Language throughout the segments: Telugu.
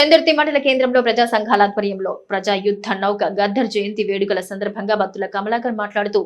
చందుర్తి మండల కేంద్రంలో ప్రజా సంఘాల ఆధ్వర్యంలో ప్రజా యుద్ధ నౌక గద్దర్ జయంతి వేడుకల సందర్భంగా బత్తుల కమలాకర్ మాట్లాడుతూ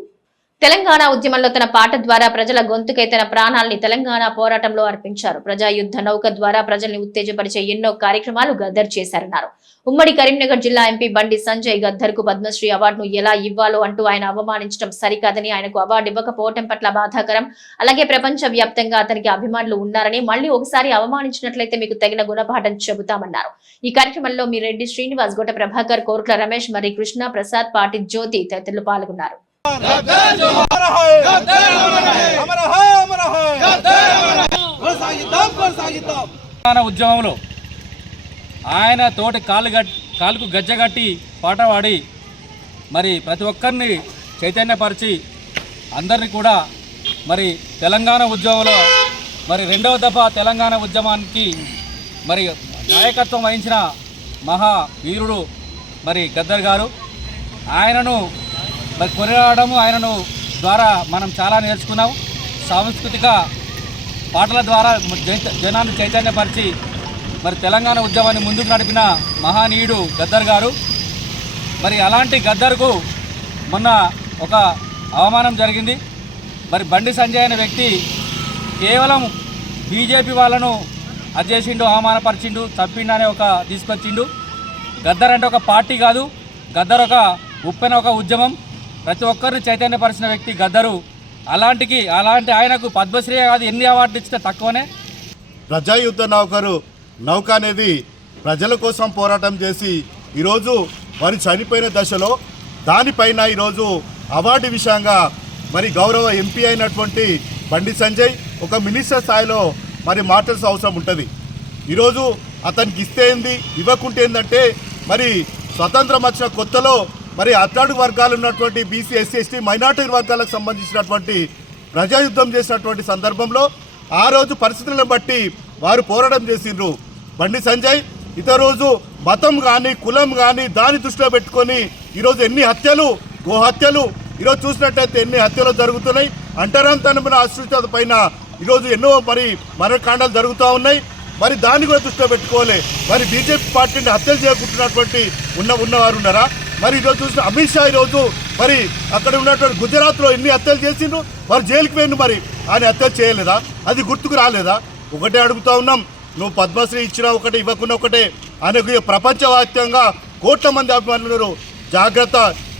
తెలంగాణ ఉద్యమంలో తన పాట ద్వారా ప్రజల గొంతుకై తన ప్రాణాల్ని తెలంగాణ పోరాటంలో అర్పించారు. ప్రజా యుద్ధ నౌక ద్వారా ప్రజల్ని ఉత్తేజపరిచే ఎన్నో కార్యక్రమాలు గద్దర్ చేశారన్నారు. ఉమ్మడి కరీంనగర్ జిల్లా ఎంపీ బండి సంజయ్ గద్దర్ కు పద్మశ్రీ అవార్డును ఎలా ఇవ్వాలో అంటూ ఆయన అవమానించడం సరికాదని, ఆయనకు అవార్డు ఇవ్వకపోవడం పట్ల బాధాకరం. అలాగే ప్రపంచ వ్యాప్తంగా అతనికి అభిమానులు ఉన్నారని, మళ్లీ ఒకసారి అవమానించినట్లయితే మీకు తగిన గుణపాఠం చెబుతామన్నారు. ఈ కార్యక్రమంలో రెడ్డి శ్రీనివాస్, గోట ప్రభాకర్, కోరుట్ల రమేష్, మరి కృష్ణ ప్రసాద్, పాటి జ్యోతి తదితరులు పాల్గొన్నారు. ఉద్యమంలో ఆయన తోటి కాలుకు గజ్జగట్టి పాట పాడి మరి ప్రతి ఒక్కరిని చైతన్యపరిచి అందరినీ కూడా మరి తెలంగాణ ఉద్యమంలో మరి రెండవ దఫా తెలంగాణ ఉద్యమానికి మరి నాయకత్వం వహించిన మహా వీరుడు మరి గద్దర్ గారు. ఆయనను మరి కొనియాడము, ఆయనను ద్వారా మనం చాలా నేర్చుకున్నాం. సాంస్కృతిక పాటల ద్వారా జనాన్ని చైతన్యపరిచి మరి తెలంగాణ ఉద్యమాన్ని ముందుకు నడిపిన మహానీయుడు గద్దర్ గారు. మరి అలాంటి గద్దర్కు మొన్న ఒక అవమానం జరిగింది. మరి బండి సంజయ్ అనే వ్యక్తి కేవలం బీజేపీ వాళ్ళను అజేసిండు, అవమానపరిచిండు, చంపిండు అనే ఒక తీసుకొచ్చిండు. గద్దర్ అంటే ఒక పార్టీ కాదు, గద్దర్ ఒక ఉప్పెన, ఒక ఉద్యమం. ప్రతి ఒక్కరిని చైతన్యపరిచిన వ్యక్తి గద్దరు. అలాంటి ఆయనకు పద్మశ్రీ కాదు, ఎన్ని అవార్డులు ఇచ్చినా తక్కువనే. ప్రజాయుద్ధ నౌక అనేది ప్రజల కోసం పోరాటం చేసి ఈరోజు వారు చనిపోయిన దశలో దానిపైన ఈరోజు అవార్డు విషయంగా మరి గౌరవ ఎంపీ అయినటువంటి బండి సంజయ్ ఒక మినిస్టర్ స్థాయిలో మరి మాట్లాడాల్సిన అవసరం ఉంటుంది. ఈరోజు అతనికి ఇస్తే ఏంది, ఇవ్వకుంటే ఏంటంటే మరి స్వతంత్రం వచ్చిన కొత్తలో మరి అట్టడుగు వర్గాలు ఉన్నటువంటి బీసీ, ఎస్సీ, ఎస్టీ, మైనార్టీ వర్గాలకు సంబంధించినటువంటి ప్రజాయుద్ధం చేసినటువంటి సందర్భంలో ఆ రోజు పరిస్థితులను బట్టి వారు పోరాటం చేసిండ్రు. బండి సంజయ్ రోజు మతం కానీ కులం కానీ దాన్ని దృష్టిలో పెట్టుకొని ఈరోజు ఎన్ని హత్యలు, గోహత్యలు ఈరోజు చూసినట్టయితే ఎన్ని హత్యలు జరుగుతున్నాయి. అంటరాంతనమైన ఆశ్రిత పైన ఈరోజు ఎన్నో మరి మరణకాండాలు జరుగుతూ ఉన్నాయి. మరి దాన్ని కూడా దృష్టిలో పెట్టుకోవాలి. మరి బీజేపీ పార్టీని హత్యలు చేయకుంటున్నటువంటి ఉన్నవారు ఉన్నారా? మరి ఈరోజు చూసిన అమిత్ షా ఈరోజు మరి అక్కడ ఉన్నటువంటి గుజరాత్లో ఎన్ని హత్యలు చేసిండ్రు, వారు జైలుకి పోయిండు. మరి ఆయన హత్యలు చేయలేదా? అది గుర్తుకు రాలేదా? ఒకటే అడుగుతా ఉన్నాం, నువ్వు పద్మశ్రీ ఇచ్చినా ఒకటే, ఇవ్వకుండా ఒకటే. ఆయనకు ప్రపంచవ్యాప్తంగా కోట్ల మంది అభిమానులు. జాగ్రత్త,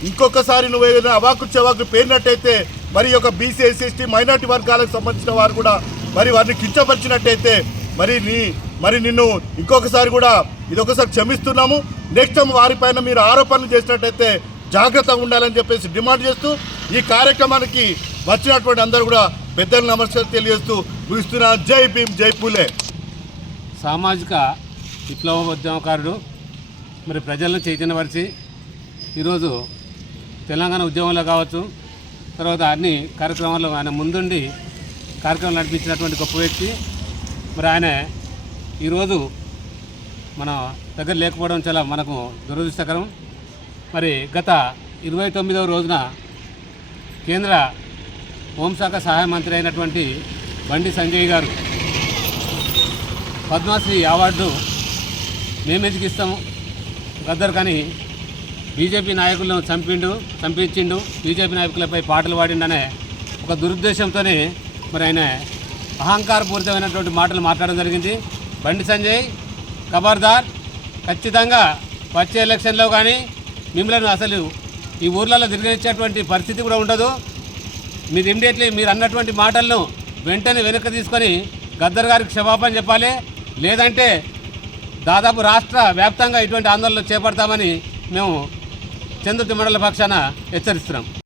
ఇంకొకసారి నువ్వు ఏదైనా అవాకు చెవాకు పేరినట్టయితే మరి ఒక బీసీ, ఎస్సీ, ఎస్టీ, మైనార్టీ వర్గాలకు సంబంధించిన వారు కూడా మరి వారిని కించపరిచినట్టయితే మరి నిన్ను ఇంకొకసారి కూడా ఇదొకసారి క్షమిస్తున్నాము. నెక్స్ట్ టైం వారిపైన మీరు ఆరోపణలు చేసినట్టయితే జాగ్రత్తగా ఉండాలని చెప్పేసి డిమాండ్ చేస్తూ ఈ కార్యక్రమానికి వచ్చినటువంటి అందరూ కూడా పెద్దలు నమస్కారం తెలియజేస్తూ ముగిస్తున్నా. జై భీమ్, జై పూలే. సామాజిక విప్లవ ఉద్యమకారుడు, మరి ప్రజలను చైతన్యపరిచి ఈరోజు తెలంగాణ ఉద్యమంలో కావచ్చు, తర్వాత అన్ని కార్యక్రమాల్లో ఆయన ముందుండి కార్యక్రమాలు నడిపించినటువంటి గొప్ప వ్యక్తి. మరి ఆయన ఈరోజు మన దగ్గర లేకపోవడం చాలా మనకు దురదృష్టకరం. మరి గత 29వ రోజున కేంద్ర హోంశాఖ సహాయ మంత్రి అయినటువంటి బండి సంజయ్ గారు పద్మశ్రీ అవార్డు మేమెందుకు ఇస్తాము గద్దర్ కానీ బీజేపీ నాయకులను చంపించిండు, బీజేపీ నాయకులపై పాటలు పాడిండనే ఒక దురుద్దేశంతోనే మరి ఆయన అహంకారపూరితమైనటువంటి మాటలు మాట్లాడడం జరిగింది. బండి సంజయ్ ఖబర్దార్, ఖచ్చితంగా వచ్చే ఎలక్షన్లో కానీ మిమ్మల్ని అసలు ఈ ఊర్లలో తిరిగిచ్చేటువంటి పరిస్థితి కూడా ఉండదు. మీరు ఇమ్మీడియట్లీ మీరు అన్నటువంటి మాటలను వెంటనే వెనక్కి తీసుకొని గద్దర్ గారికి క్షమాపణ చెప్పాలి. లేదంటే దాదాపు రాష్ట్ర వ్యాప్తంగా ఇటువంటి ఆందోళనలు చేపడతామని మేము చందుర్తి మండల పక్షాన హెచ్చరిస్తున్నాం.